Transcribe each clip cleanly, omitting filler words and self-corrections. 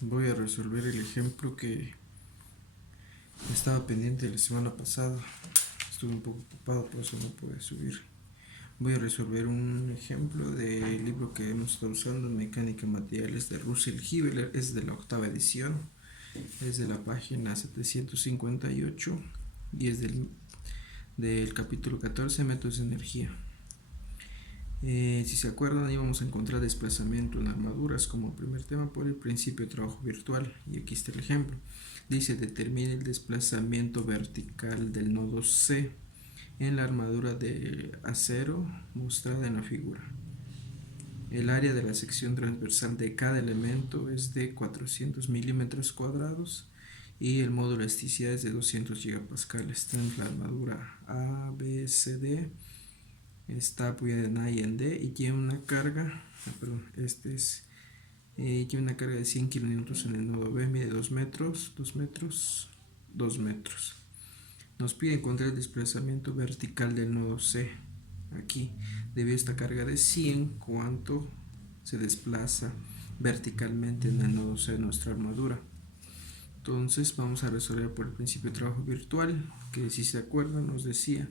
Voy a resolver el ejemplo que estaba pendiente la semana pasada. Estuve un poco ocupado, por eso no pude subir. Voy a resolver un ejemplo del libro que hemos estado usando, Mecánica y Materiales, de Russell Hibbler. Es de la 8ª edición, es de la página 758 y es del capítulo 14, Métodos de Energía. Si se acuerdan, íbamos a encontrar desplazamiento en armaduras como primer tema por el principio de trabajo virtual, y aquí está el ejemplo. Dice: determine el desplazamiento vertical del nodo C en la armadura de acero mostrada en la figura. El área de la sección transversal de cada elemento es de 400 milímetros cuadrados y el módulo de elasticidad es de 200 gigapascales. Está en la armadura A, B, C, D. Está apoyada en A y en D y tiene una carga, tiene una carga de 100 kilonewtons en el nodo B, mide 2 metros, 2 metros, 2 metros. Nos pide encontrar el desplazamiento vertical del nodo C. Aquí, debido a esta carga de 100, cuánto se desplaza verticalmente en el nodo C de nuestra armadura. Entonces vamos a resolver por el principio de trabajo virtual, que si se acuerdan nos decía: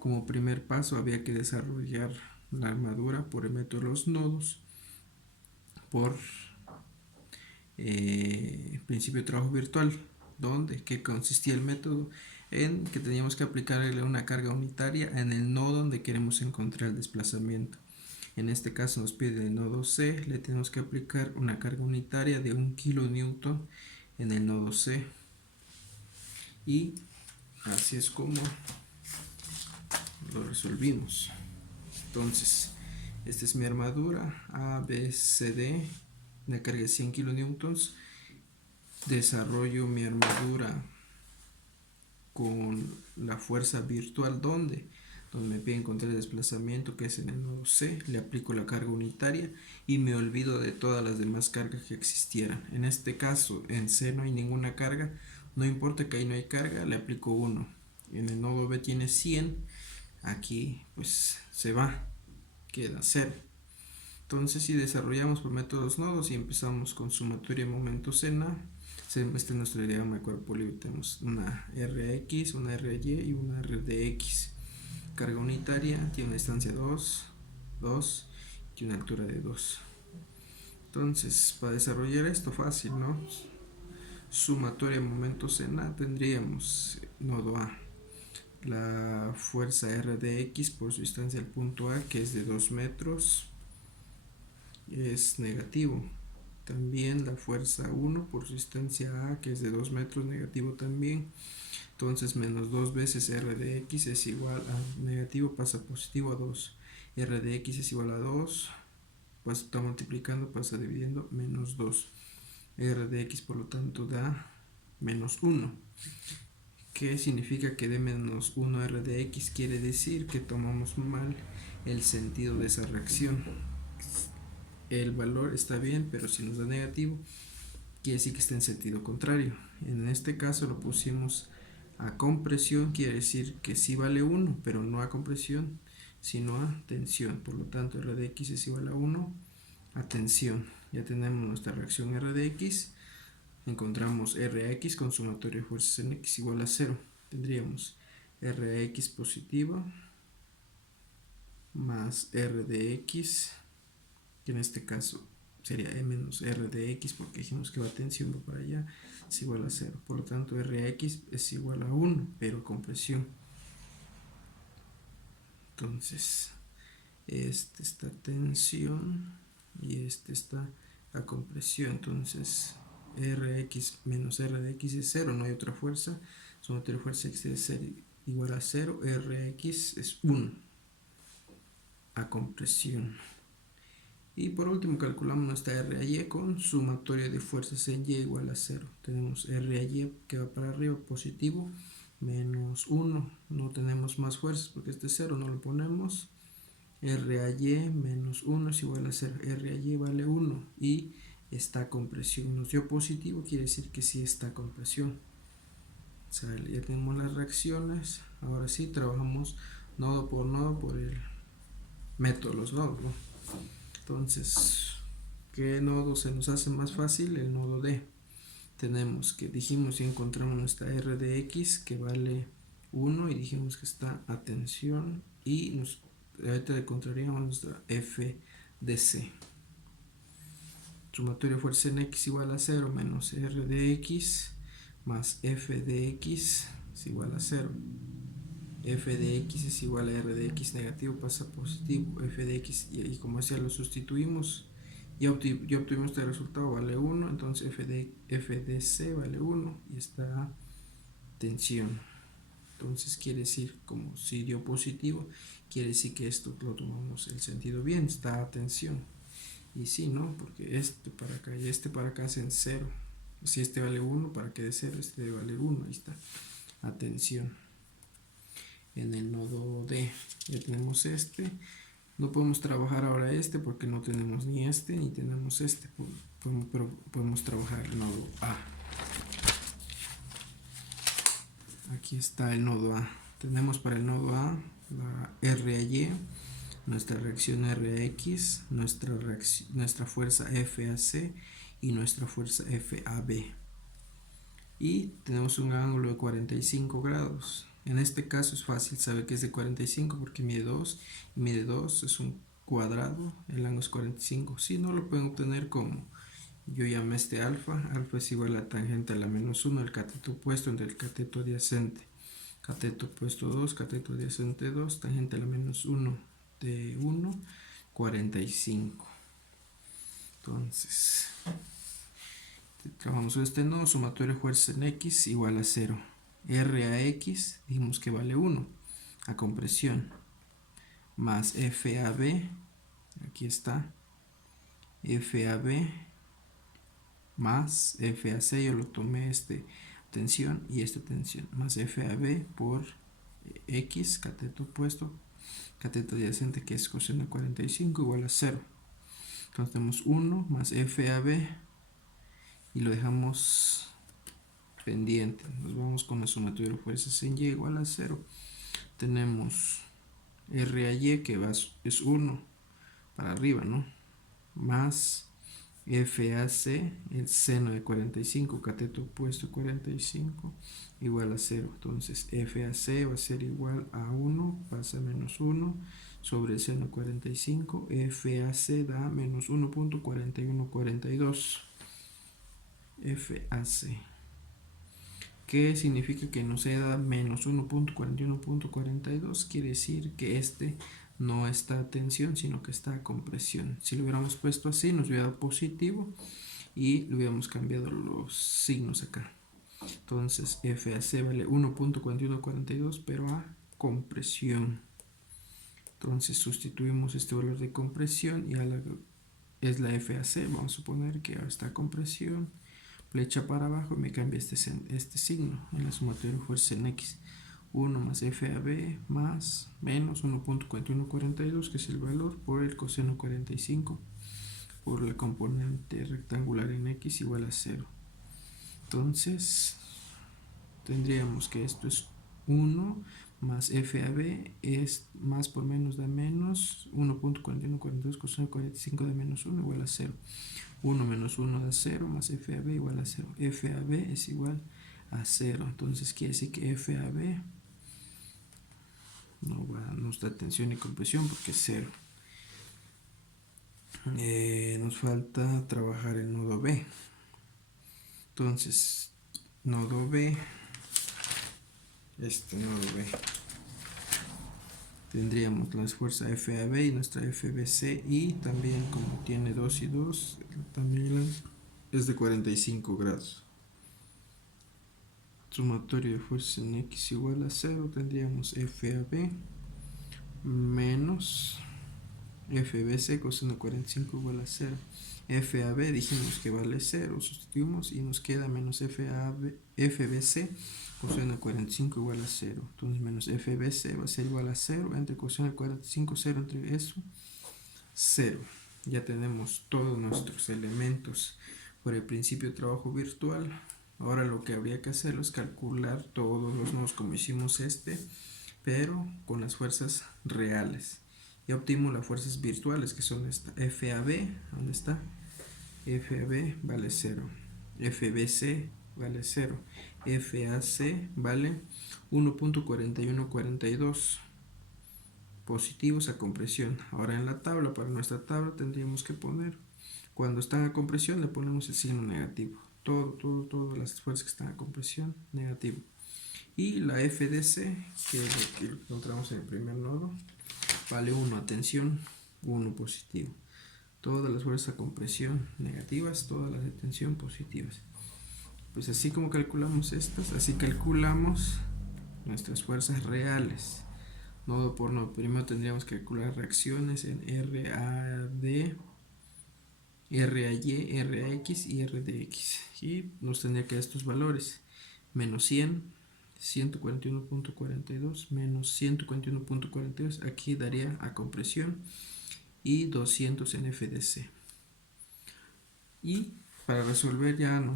como primer paso había que desarrollar la armadura por el método de los nodos, por principio de trabajo virtual, donde que consistía el método en que teníamos que aplicarle una carga unitaria en el nodo donde queremos encontrar el desplazamiento. En este caso nos pide el nodo C, le tenemos que aplicar una carga unitaria de 1 kilonewton en el nodo C, y así es como lo resolvimos. Entonces, esta es mi armadura A, B, C, D, una carga de 100 kilonewtons. Desarrollo mi armadura con la fuerza virtual donde me pide encontrar el desplazamiento, que es en el nodo C. Le aplico la carga unitaria y me olvido de todas las demás cargas que existieran. En este caso en C no hay ninguna carga, no importa que ahí no hay carga, le aplico 1. En el nodo B tiene 100, aquí pues se va, queda 0. Entonces, si desarrollamos por métodos nodos y empezamos con sumatoria de momentos en A, este es nuestro diagrama de cuerpo libre. Tenemos una RX, una RY y una RDX. Carga unitaria tiene una distancia 2, 2 y una altura de 2. Entonces, para desarrollar esto fácil, ¿no? Sumatoria de momentos en A, tendríamos nodo A, la fuerza RDX por su distancia al punto A, que es de 2 metros, es negativo. También la fuerza 1 por su distancia A, que es de 2 metros, negativo también. Entonces menos 2 veces RDX es igual a negativo, pasa positivo a 2. RDX es igual a 2, pues está multiplicando, pasa dividiendo, menos 2. RDX por lo tanto da menos 1. ¿Qué significa que de menos 1 RDX? Quiere decir que tomamos mal el sentido de esa reacción. El valor está bien, pero si nos da negativo, quiere decir que está en sentido contrario. En este caso lo pusimos a compresión, quiere decir que sí vale 1, pero no a compresión, sino a tensión. Por lo tanto, RDX es igual a 1 a tensión. Ya tenemos nuestra reacción RDX. Encontramos RX con sumatoria de fuerzas en X igual a 0. Tendríamos RX positiva más RDX, que en este caso sería E menos RDX, porque dijimos que va tensión, va para allá, es igual a 0. Por lo tanto, RX es igual a 1, pero con presión. Entonces, este está tensión y este está a compresión. Entonces, RX menos RDX es 0, no hay otra fuerza. Sumatoria de fuerza X debe ser igual a 0. RX es 1 a compresión. Y por último calculamos nuestra RY con sumatoria de fuerzas en Y igual a 0. Tenemos RY que va para arriba, positivo, menos 1. No tenemos más fuerzas porque este es 0, no lo ponemos. RY menos 1 es igual a 0. RY vale 1 y está con presión. Nos dio positivo, quiere decir que sí está con presión. Sale, ya tenemos las reacciones. Ahora sí trabajamos nodo por el método de los nodos, ¿no? Entonces, ¿Qué nodo se nos hace más fácil? El nodo D. Tenemos que dijimos y encontramos nuestra R de X que vale 1 y dijimos que está a tensión y ahorita encontraríamos nuestra F de C. Sumatoria de fuerza en X igual a 0 menos R de X más F de X es igual a 0. F de X es igual a R de X negativo pasa a positivo. F de X y como decía lo sustituimos. Ya obtuvimos este resultado, vale 1, entonces F de C vale 1 y está tensión. Entonces quiere decir, como si dio positivo, quiere decir que esto lo tomamos el sentido bien, está a tensión. Y sí, ¿no? Porque este para acá y este para acá hacen 0. Si este vale 1, para que de 0, este debe valer 1, ahí está, a tensión. En el nodo D ya tenemos este. No podemos trabajar ahora este porque no tenemos ni este ni tenemos este, pero podemos trabajar el nodo A. Aquí está el nodo A. Tenemos para el nodo A la R a Y, nuestra reacción R a X, nuestra fuerza F a C y nuestra fuerza F a B. Y tenemos un ángulo de 45 grados. En este caso es fácil saber que es de 45 porque mide 2 y mide 2 es un cuadrado, el ángulo es 45. Si no, lo pueden obtener como yo llamé este alfa. Alfa es igual a tangente a la menos 1 del cateto opuesto entre el cateto adyacente. Cateto opuesto 2, cateto adyacente 2, tangente a la menos 1 de 1, 45. Entonces trabajamos este nodo, sumatoria de fuerza en X igual a 0. R a X dijimos que vale 1 a compresión, más F a B, aquí está, F a B más F a C, yo lo tomé tensión y esta tensión, más F a B por X, cateto opuesto, cateto adyacente que es coseno de 45 igual a 0. Entonces tenemos 1 más F a B y lo dejamos pendiente. Nos vamos con la sumatoria de fuerzas en Y igual a 0. Tenemos R a Y que es 1 para arriba, ¿no? Más F a C, el seno de 45, cateto opuesto 45, igual a 0. Entonces F a C va a ser igual a 1, pasa a menos 1 sobre el seno 45. F a C da menos 1.4142. F a C. ¿Qué significa que nos da menos 1.41.42? Quiere decir que este no está a tensión, sino que está a compresión. Si lo hubiéramos puesto así, nos hubiera dado positivo y le hubiéramos cambiado los signos acá. Entonces, FAC vale 1.4142, pero a compresión. Entonces, sustituimos este valor de compresión y es la FAC. Vamos a suponer que ahora está a compresión. Flecha para abajo y me cambia este signo en la sumatoria de fuerza en X. 1 más FAB más menos 1.4142, que es el valor, por el coseno 45 por la componente rectangular en X igual a 0. Entonces tendríamos que esto es 1 más FAB es más por menos da menos 1.4142 coseno 45 de menos 1 igual a 0. 1 menos 1 da 0 más FAB igual a 0. FAB es igual a 0. Entonces quiere decir que FAB no está tensión ni compresión porque es 0. Nos falta trabajar el nodo B. Entonces, nodo B, nodo B. Tendríamos las fuerzas FAB y nuestra FBC y también como tiene 2 y 2, también es de 45 grados. Sumatoria de fuerza en X igual a 0, tendríamos FAB menos FBC coseno 45 igual a 0. FAB dijimos que vale 0, sustituimos y nos queda menos FBC coseno 45 igual a 0. Entonces menos FBC va a ser igual a 0 entre coseno 45, 0 entre eso, 0. Ya tenemos todos nuestros elementos por el principio de trabajo virtual. Ahora lo que habría que hacer es calcular todos los nodos como hicimos pero con las fuerzas reales. Ya obtuvimos las fuerzas virtuales que son esta FAB, ¿dónde está? FB vale 0, FBC vale 0, FAC vale 1.4142 positivos a compresión. Ahora en la tabla, para nuestra tabla tendríamos que poner, cuando están a compresión le ponemos el signo negativo, todas las fuerzas que están a compresión, negativo. Y la FDC, que es lo que encontramos en el primer nodo, vale 1, atención, 1 positivo. Todas las fuerzas a compresión negativas, todas las de tensión positivas. Pues así como calculamos estas, así calculamos nuestras fuerzas reales, nodo por nodo. Primero tendríamos que calcular reacciones en RAD, RAY, RAX y RDX. Y nos tendría que dar estos valores: menos 100, 141.42, menos 141.42, aquí daría a compresión, y 200 en FDC. Y para resolver ya lo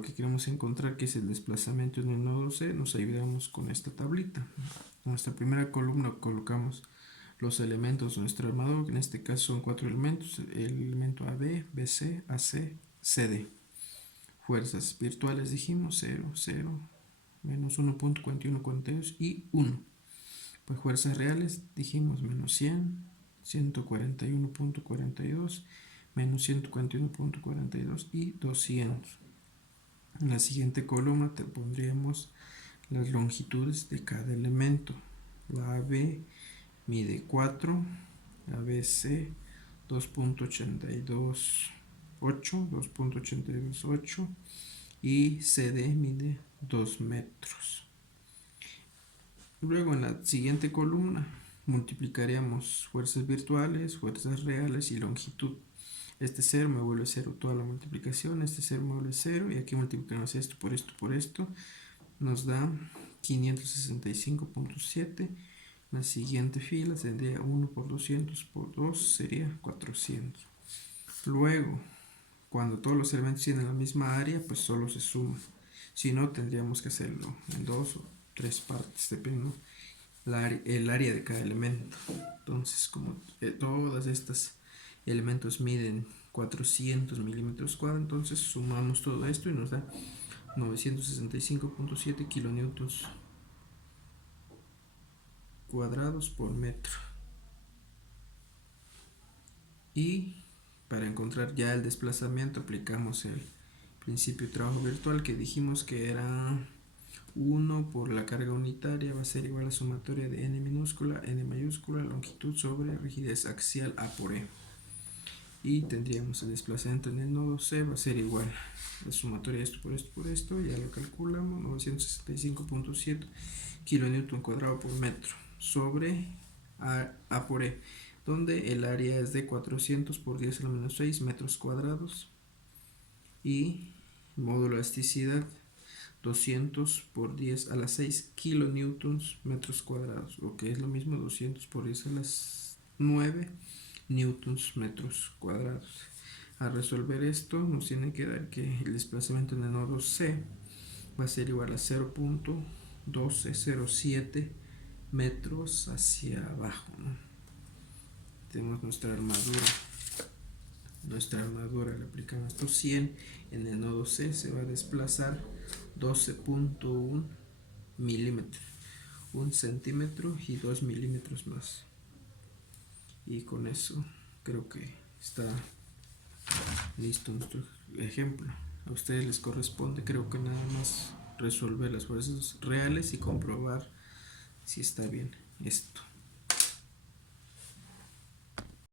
que queremos encontrar, que es el desplazamiento en el nodo C, nos ayudamos con esta tablita. En nuestra primera columna colocamos los elementos de nuestro armador, que en este caso son 4 elementos: el elemento AB, BC, AC, CD. Fuerzas virtuales dijimos 0, 0, menos 1.4142 y 1. Pues fuerzas reales dijimos menos 100, 141.42, menos 141.42 y 200. En la siguiente columna te pondríamos las longitudes de cada elemento. La AB mide 4, la BC 2.828 y CD mide 2 metros. Luego en la siguiente columna multiplicaríamos fuerzas virtuales, fuerzas reales y longitud. Este 0 me vuelve 0 toda la multiplicación, este 0 me vuelve 0, y aquí multiplicamos esto por esto por esto, nos da 565.7. La siguiente fila tendría 1 por 200 por 2, sería 400. Luego, cuando todos los elementos tienen la misma área, pues solo se suma. Si no, tendríamos que hacerlo en 2 o 3 partes, dependiendo el área de cada elemento. Entonces, como todas estas elementos miden 400 milímetros cuadrados, entonces sumamos todo esto y nos da 965.7 kilonewtons cuadrados por metro. Y para encontrar ya el desplazamiento aplicamos el principio de trabajo virtual, que dijimos que era 1 por la carga unitaria va a ser igual a sumatoria de n minúscula, n mayúscula, longitud sobre rigidez axial A por E. Y tendríamos el desplazamiento en el nodo C, va a ser igual la sumatoria de esto por esto por esto, ya lo calculamos, 965.7 kilonewton cuadrado por metro sobre A por E, donde el área es de 400 por 10 a la menos 6 metros cuadrados, y módulo de elasticidad 200 por 10 a la 6 kilonewtons metros cuadrados, o que es lo mismo 200 por 10 a las 9 newtons metros cuadrados. Al resolver esto nos tiene que dar que el desplazamiento en el nodo C va a ser igual a 0.1207 metros hacia abajo, ¿no? Tenemos nuestra armadura le aplicamos estos 100 en el nodo C, se va a desplazar 12.1 milímetros, 1 centímetro y 2 milímetros más. Y con eso creo que está listo nuestro ejemplo. A ustedes les corresponde, creo que nada más resolver las fuerzas reales y comprobar si está bien esto.